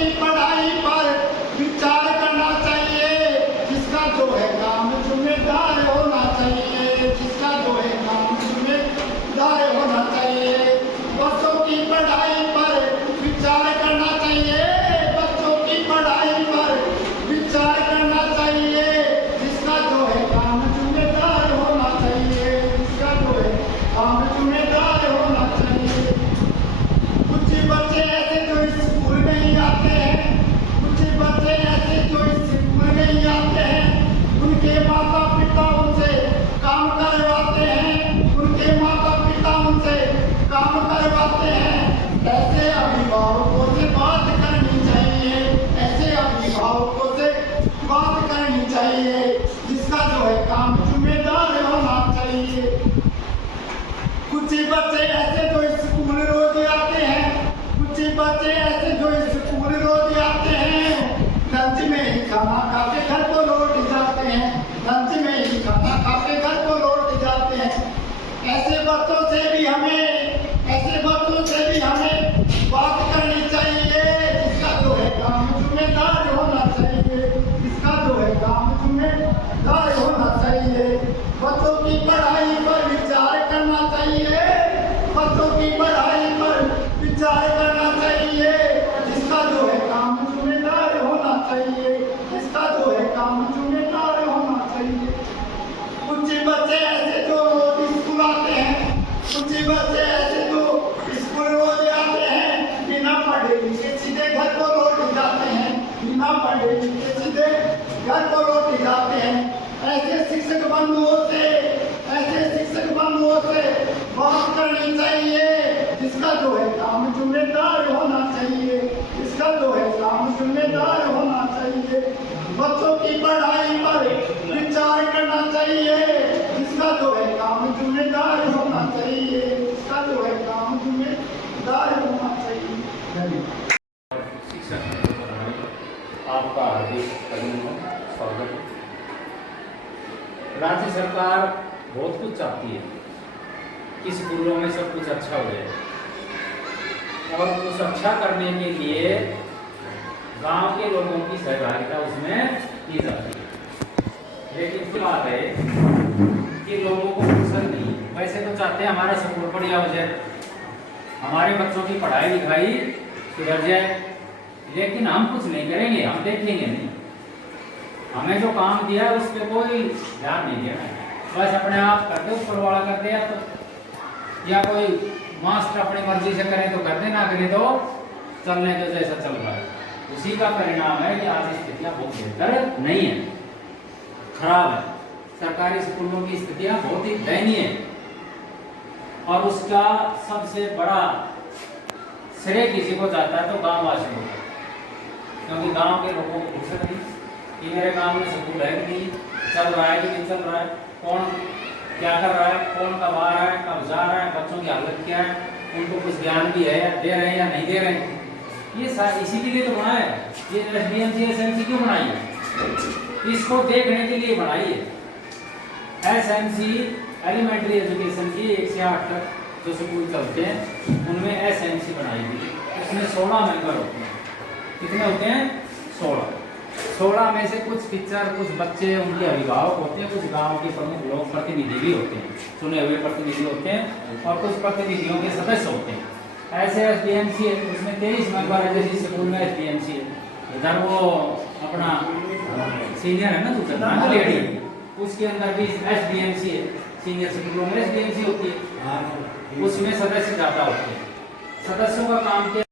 की पढ़ाई पर विचार करना चाहिए, जिसका जो है काम जिम्मेदार होना चाहिए, जिसका जो है काम जिम्मेदार होना चाहिए। बच्चों की पढ़ाई पर विचार करना चाहिए, बच्चों की पढ़ाई पर विचार करना चाहिए, जिसका जो है काम जिम्मेदार होना चाहिए, जिसका जो है काम जिम्मेदार होना चाहिए। कुछ बच्चे ऐसे जो स्कूल नहीं आते हैं, कुछ बच्चे ऐसे जो स्कूल नहीं आते हैं, उनके माता पिता उनसे काम करवाते हैं, उनके माता पिता उनसे काम करवाते हैं। ऐसे अभिभावकों से बात करनी चाहिए, ऐसे अभिभावकों से बात करनी चाहिए, जिसका जो है काम जिम्मेदार होना चाहिए। कुछ बच्चे ऐसे जो स्कूल रोज आते हैं, कुछ बच्चे ऐसे जो स्कूल रोज आते हैं, लंच में ही खाना खा के घर को लौट जाते हैं, लंच में ही खाना खा के घर को लौट जाते हैं। ऐसे बच्चों से भी हमें बात करनी चाहिए, जिसका जो है काम जिम्मेदार होना चाहिए, जिसका जो है काम जिम्मेदार होना चाहिए। बच्चों की पढ़ाई पर विचार करना चाहिए, बच्चों की पढ़ाई पर विचार करना चाहिए, जिसका जो है काम जिम्मेदार होना चाहिए, जिसका जो है काम जिम्मेदार होना चाहिए। कुछ बच्चे ऐसे जो रोज स्कूल आते हैं, कुछ बच्चे ऐसे जो स्कूल रोज आते हैं, बिना पढ़े लिखे सीधे घर को लौट जाते हैं, बिना पढ़े लिखे सीधे घर को लौट जाते हैं। ऐसे शिक्षक बंधुओं से बात करनी चाहिए, जिसका जो है काम जिम्मेदार होना चाहिए, जिसका जो है काम जिम्मेदार होना चाहिए। बच्चों की पढ़ाई पर विचार करना चाहिए, जिसका जो है काम जिम्मेदार होना चाहिए, जिसका जो है काम जिम्मेदार होना चाहिए। आपका हार्दिक अभिनंदन, स्वागत है। राज्य सरकार बहुत कुछ चाहती है कि स्कूलों में सब कुछ अच्छा हो जाए, और कुछ अच्छा करने के लिए गांव के लोगों की सहभागिता उसमें की जाती है। लेकिन क्या बात है कि लोगों को फुर्सत नहीं। वैसे तो चाहते हैं हमारा स्कूल बढ़िया हो जाए, हमारे बच्चों की पढ़ाई लिखाई सुधर जाए, लेकिन हम कुछ नहीं करेंगे, हम देखेंगे नहीं। हमें जो काम दिया है उस पर कोई ध्यान नहीं देना, बस अपने आप करते, ऊपर वाला कर दिया तो, या कोई मास्टर अपनी मर्जी से करे तो कर दे, ना करे तो चलने दो जैसा चल रहा है। उसी का परिणाम है कि आज स्थितियां बहुत बेहतर नहीं है, खराब है। सरकारी स्कूलों की स्थितियां बहुत ही दयनीय है, और उसका सबसे बड़ा श्रेय किसी को जाता है तो गांव वासियों को, क्योंकि गांव के लोगों को फुर्सत नहीं कि मेरे गांव में स्कूल है कि नहीं, चल रहा है कि नहीं चल रहा है, कौन क्या कर रहा है, कौन कब आ रहा है, कब जा रहा है, बच्चों की हालत क्या है, उनको कुछ ज्ञान भी है, दे रहे हैं या नहीं दे रहे हैं। ये इसी के लिए तो बनाया है, ये SDMC SMC क्यों बनाई है? इसको देखने के लिए बनाई है। SMC एलिमेंट्री एजुकेशन की 1 से 8 तक जो स्कूल चलते हैं उनमें SMC बनाई गई, उसमें 16 मेंबर होते हैं। कितने होते हैं? 16 में से कुछ टीचर, कुछ बच्चे, उनके अभिभावक होते हैं, कुछ गांव के प्रमुख लोग, प्रतिनिधि भी होते हैं, चुने हुए प्रतिनिधि होते हैं, और कुछ प्रतिनिधियों के सदस्य होते हैं। ऐसे SDMC है, उसमें 23 मेंबर है, जैसे स्कूल में SDMC है। इधर वो अपना सीनियर है ना, दूसरा लेडी, उसके अंदर भी SDMC है, सीनियर स्कूलों में SDMC होती है, उसमें सदस्य ज्यादा होते हैं। सदस्यों का काम क्या